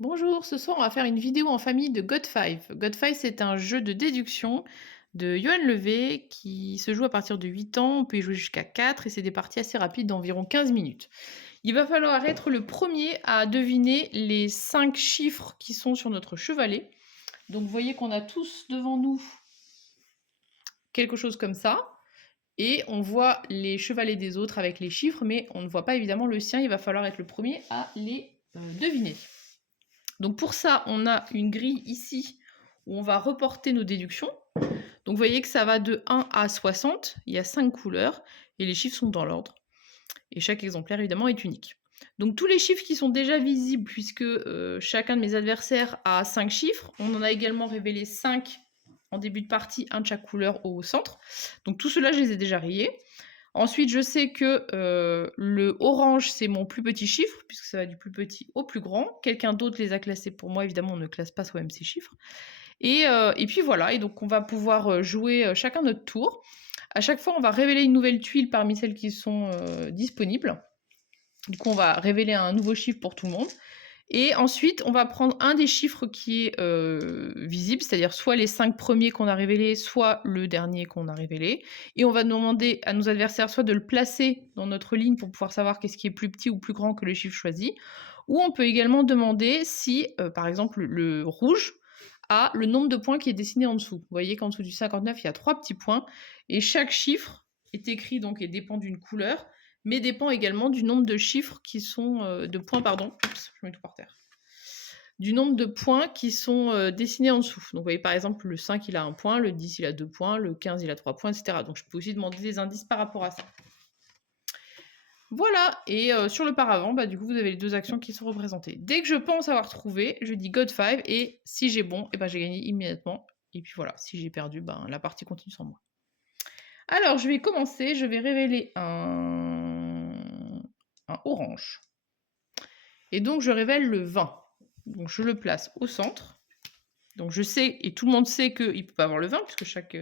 Bonjour, ce soir on va faire une vidéo en famille de God5. God5 c'est un jeu de déduction de Johan Levé qui se joue à partir de 8 ans, on peut y jouer jusqu'à 4 et c'est des parties assez rapides d'environ 15 minutes. Il va falloir être le premier à deviner les 5 chiffres qui sont sur notre chevalet. Donc vous voyez qu'on a tous devant nous quelque chose comme ça et on voit les chevalets des autres avec les chiffres mais on ne voit pas évidemment le sien, il va falloir être le premier à les deviner. Donc pour ça, on a une grille ici où on va reporter nos déductions. Donc vous voyez que ça va de 1 à 60, il y a 5 couleurs et les chiffres sont dans l'ordre. Et chaque exemplaire évidemment est unique. Donc tous les chiffres qui sont déjà visibles puisque chacun de mes adversaires a 5 chiffres, on en a également révélé 5 en début de partie, un de chaque couleur au centre. Donc tout cela, je les ai déjà rayés. Ensuite, je sais que le orange, c'est mon plus petit chiffre, puisque ça va du plus petit au plus grand. Quelqu'un d'autre les a classés pour moi, évidemment, on ne classe pas soi-même ces chiffres. Et puis voilà, et donc on va pouvoir jouer chacun notre tour. À chaque fois, on va révéler une nouvelle tuile parmi celles qui sont disponibles. Du coup, on va révéler un nouveau chiffre pour tout le monde. Et ensuite, on va prendre un des chiffres qui est visible, c'est-à-dire soit les 5 premiers qu'on a révélés, soit le dernier qu'on a révélé. Et on va demander à nos adversaires soit de le placer dans notre ligne pour pouvoir savoir qu'est-ce qui est plus petit ou plus grand que le chiffre choisi. Ou on peut également demander si, par exemple, le rouge a le nombre de points qui est dessiné en dessous. Vous voyez qu'en dessous du 59, il y a 3 petits points. Et chaque chiffre est écrit donc et dépend d'une couleur, mais dépend également du nombre de chiffres qui sont de points, pardon. Oups, je mets tout par terre. Du nombre de points qui sont dessinés en dessous. Donc vous voyez par exemple le 5 il a 1 point, le 10 il a 2 points, le 15 il a 3 points, etc. Donc je peux aussi demander des indices par rapport à ça. Voilà, et sur le paravent, bah, du coup vous avez les 2 actions qui sont représentées. Dès que je pense avoir trouvé, je dis God5 et si j'ai bon, et ben j'ai gagné immédiatement. Et puis voilà, si j'ai perdu, ben la partie continue sans moi. Alors je vais commencer, je vais révéler un orange. Et donc je révèle le 20. Donc je le place au centre. Donc je sais, et tout le monde sait qu'il ne peut pas avoir le 20, puisque chaque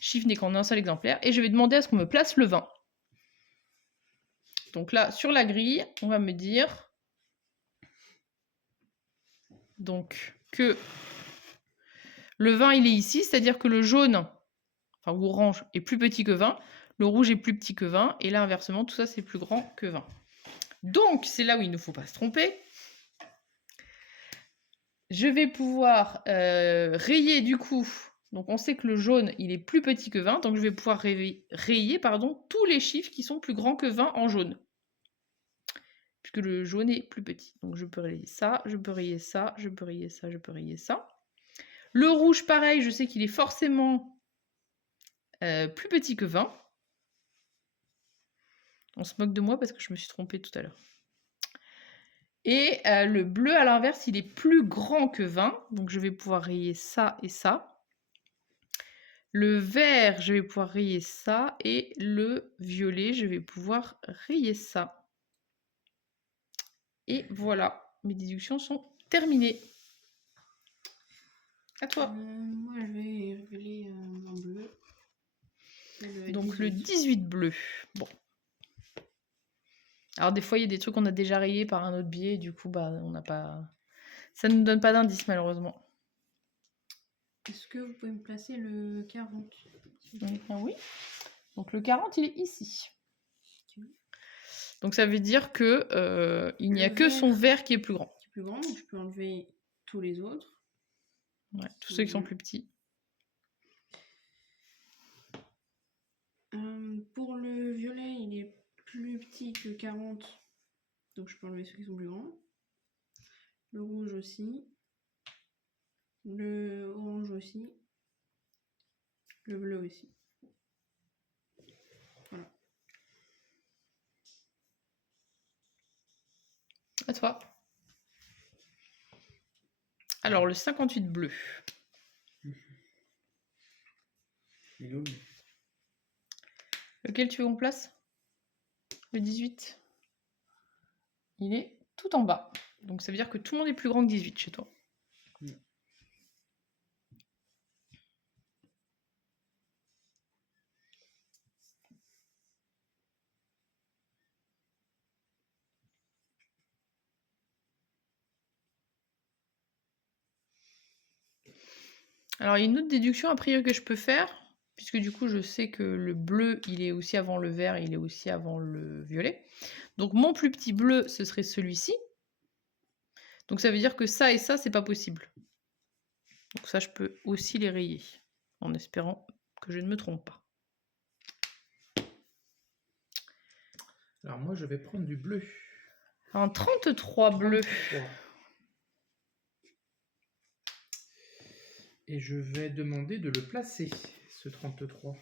chiffre n'est qu'en un seul exemplaire. Et je vais demander à ce qu'on me place le 20. Donc là, sur la grille, on va me dire donc que le 20, il est ici, c'est-à-dire que le jaune, enfin ou orange, est plus petit que 20, le rouge est plus petit que 20, et là, inversement, tout ça, c'est plus grand que 20. Donc, c'est là où il ne faut pas se tromper. Je vais pouvoir rayer du coup. Donc on sait que le jaune, il est plus petit que 20, donc je vais pouvoir rayer tous les chiffres qui sont plus grands que 20 en jaune. Puisque le jaune est plus petit. Donc je peux rayer ça, je peux rayer ça, je peux rayer ça, je peux rayer ça. Le rouge, pareil, je sais qu'il est forcément plus petit que 20. On se moque de moi parce que je me suis trompée tout à l'heure. Et le bleu, à l'inverse, il est plus grand que 20. Donc je vais pouvoir rayer ça et ça. Le vert, je vais pouvoir rayer ça. Et le violet, je vais pouvoir rayer ça. Et voilà, mes déductions sont terminées. À toi. Moi, je vais révéler un bleu. Donc le 18 bleu. Bon. Alors des fois, il y a des trucs qu'on a déjà rayés par un autre biais. Et du coup, bah, on n'a pas... Ça ne nous donne pas d'indice, malheureusement. Est-ce que vous pouvez me placer le 40? Oui. Donc le 40, il est ici. Donc ça veut dire que il n'y a que son vert qui est plus grand. Qui est plus grand, donc je peux enlever tous les autres. Ouais, tous ceux qui sont plus petits. Pour le violet, il est plus petit que 40, donc je peux enlever ceux qui sont plus grands. Le rouge aussi. Le orange aussi. Le bleu aussi. Voilà. À toi. Alors le 58 bleu. Lequel tu veux qu'on place? Le 18. Il est tout en bas. Donc ça veut dire que tout le monde est plus grand que 18 chez toi. Alors, il y a une autre déduction a priori que je peux faire, puisque du coup, je sais que le bleu, il est aussi avant le vert, il est aussi avant le violet. Donc, mon plus petit bleu, ce serait celui-ci. Donc, ça veut dire que ça et ça, c'est pas possible. Donc, ça, je peux aussi les rayer, en espérant que je ne me trompe pas. Alors moi, je vais prendre du bleu. En 33 bleus. 33. Et je vais demander de le placer, ce 33.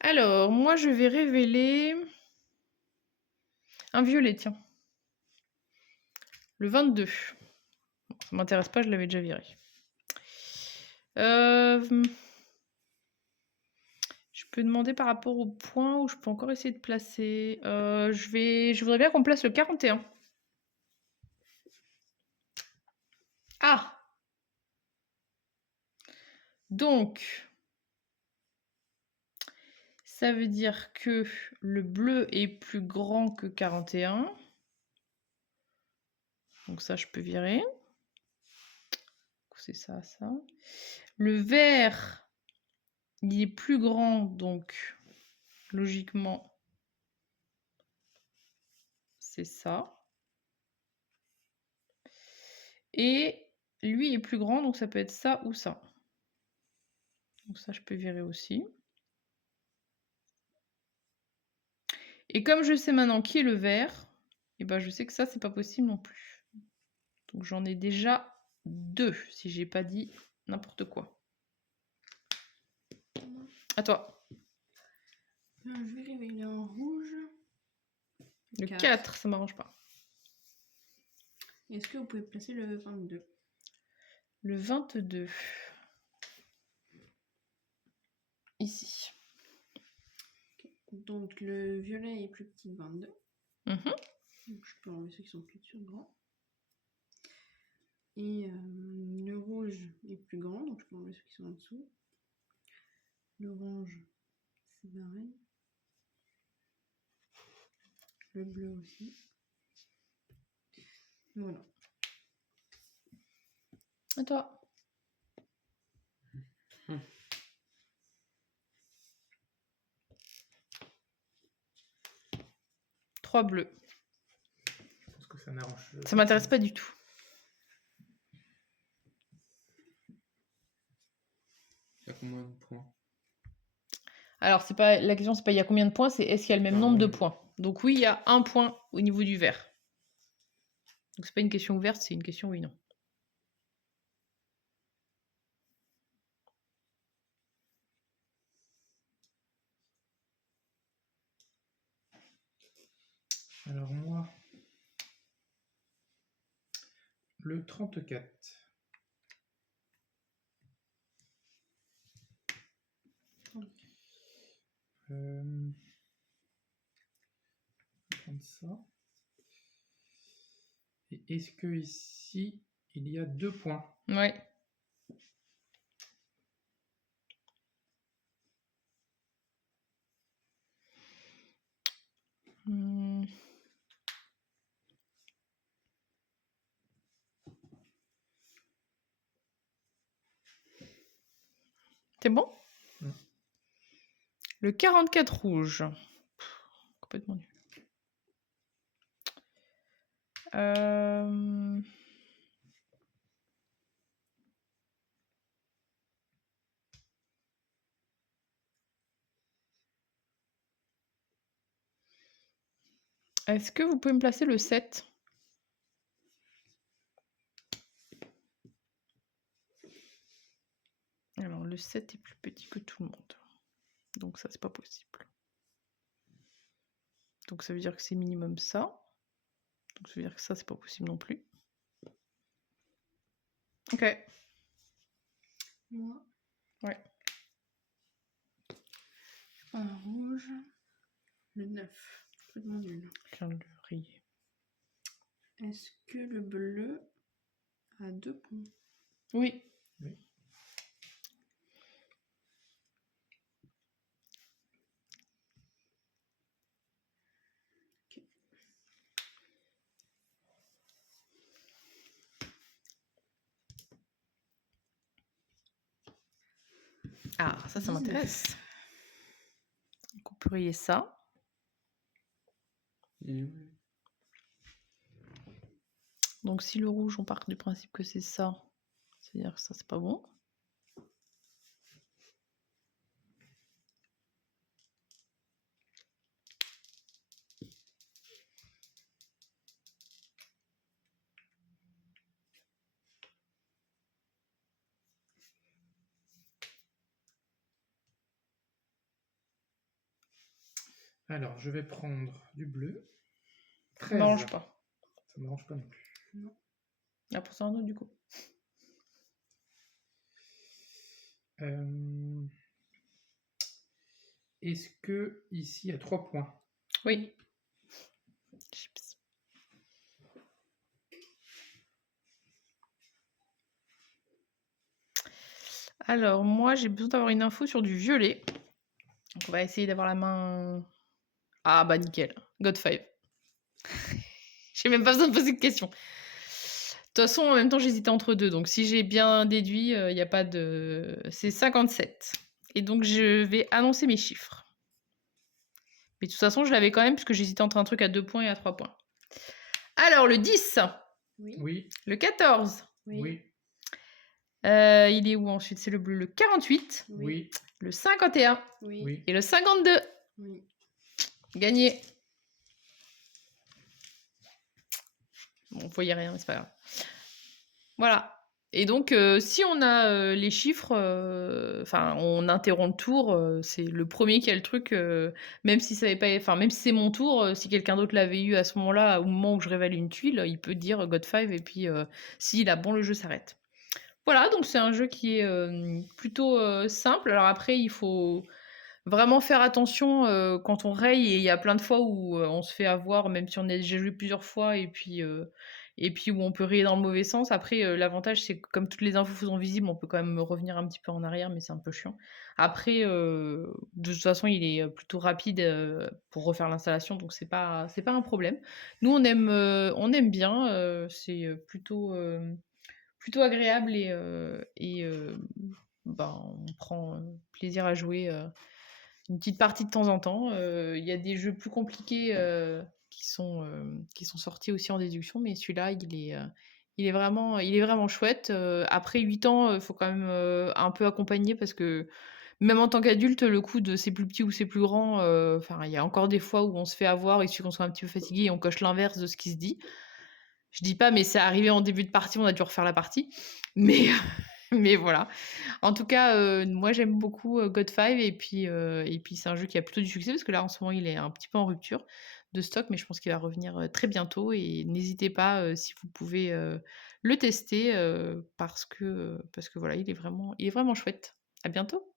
Alors, moi, je vais révéler un violet, tiens. Le 22. Bon, ça m'intéresse pas, je l'avais déjà viré. Je peux demander par rapport au point où je peux encore essayer de placer. Je voudrais bien qu'on place le 41. Ah! Donc, ça veut dire que le bleu est plus grand que 41. Donc ça, je peux virer. C'est ça, ça. Le vert, il est plus grand, donc logiquement, c'est ça. Et lui est plus grand, donc ça peut être ça ou ça. Donc ça, je peux virer aussi. Et comme je sais maintenant qui est le vert, et ben je sais que ça, c'est pas possible non plus. Donc j'en ai déjà 2, si j'ai pas dit n'importe quoi. À toi. Je vais révéler en rouge. Le 4, ça m'arrange pas. Est-ce que vous pouvez placer le 22? Le 22. Ici. Okay. Donc le violet est plus petit que 22. Donc je peux enlever ceux qui sont plus dessus grand. Et le rouge est plus grand, donc je peux enlever ceux qui sont en dessous. L'orange, c'est pareil. Le bleu aussi. Voilà. À toi. 3 bleus. Je pense que ça n'arrange. Ça m'intéresse pas du tout. Il y a combien de points? Alors, c'est pas la question, c'est pas il y a combien de points, c'est est-ce qu'il y a le même nombre de oui. points. Donc oui, il y a un point au niveau du vert. Donc c'est pas une question ouverte, c'est une question oui non. Alors moi, le 34. Je vais prendre ça. Et est-ce que ici, il y a 2 points? Ouais. C'est bon? Le 44 rouge. Complètement nul. Est-ce que vous pouvez me placer le 7? Alors, le 7 est plus petit que tout le monde. Donc ça, c'est pas possible. Donc ça veut dire que c'est minimum ça. Donc ça veut dire que ça, c'est pas possible non plus. Ok. Moi. Ouais. Un rouge. Le 9. Complètement nul. Je viens de le rayer. Est-ce que le bleu a 2 points? Oui. Oui. Ah, ça 19. m'intéresse. Donc on peut rayer ça. Il est où, lui? Donc si le rouge, on part du principe que c'est ça, c'est-à-dire que ça, c'est pas bon. Alors, je vais prendre du bleu. Ça 13. m'arrange pas. Ça ne m'arrange pas non plus. Là, pour ça, un autre, du coup. Est-ce que ici, il y a 3 points? Oui. Chips. Alors, moi, j'ai besoin d'avoir une info sur du violet. Donc, on va essayer d'avoir la main... Ah, bah, nickel. God 5. J'ai même pas besoin de poser de questions. De toute façon, en même temps, j'hésitais entre deux. Donc, si j'ai bien déduit, il n'y a pas de... C'est 57. Et donc, je vais annoncer mes chiffres. Mais de toute façon, je l'avais quand même, puisque j'hésitais entre un truc à 2 points et à 3 points. Alors, le 10. Oui. Oui, Le 14. oui, Il est où ensuite? C'est le bleu. Le 48. oui, Le 51. Oui. oui. Et le 52. Oui. Gagné. Bon, vous voyez rien, mais c'est pas grave. Voilà. Et donc, si on a les chiffres, enfin, on interrompt le tour, c'est le premier qui a le truc, même si ça avait pas, enfin, même si c'est mon tour, si quelqu'un d'autre l'avait eu à ce moment-là, au moment où je révèle une tuile, il peut dire God 5 et puis s'il a bon, le jeu s'arrête. Voilà, donc c'est un jeu qui est plutôt simple. Alors après, il faut vraiment faire attention quand on raye, et il y a plein de fois où on se fait avoir, même si on a déjà joué plusieurs fois, et puis où on peut rayer dans le mauvais sens. Après, l'avantage, c'est que comme toutes les infos sont visibles, on peut quand même revenir un petit peu en arrière, mais c'est un peu chiant. Après, de toute façon, il est plutôt rapide pour refaire l'installation, donc c'est pas un problème. Nous, on aime bien, c'est plutôt agréable, ben, on prend plaisir à jouer une petite partie de temps en temps. Il y a des jeux plus compliqués qui sont sortis aussi en déduction, mais celui-là, il est vraiment chouette. Après 8 ans, il faut quand même un peu accompagner, parce que même en tant qu'adulte, le coup de c'est plus petit ou c'est plus grand, enfin, il y a encore des fois où on se fait avoir, il suffit qu'on soit un petit peu fatigué et on coche l'inverse de ce qui se dit. Je dis pas, mais c'est arrivé en début de partie, on a dû refaire la partie. Mais, mais voilà. En tout cas, moi j'aime beaucoup God 5, et puis c'est un jeu qui a plutôt du succès, parce que là en ce moment il est un petit peu en rupture de stock, mais je pense qu'il va revenir très bientôt, et n'hésitez pas si vous pouvez le tester parce que voilà, il est vraiment chouette. À bientôt.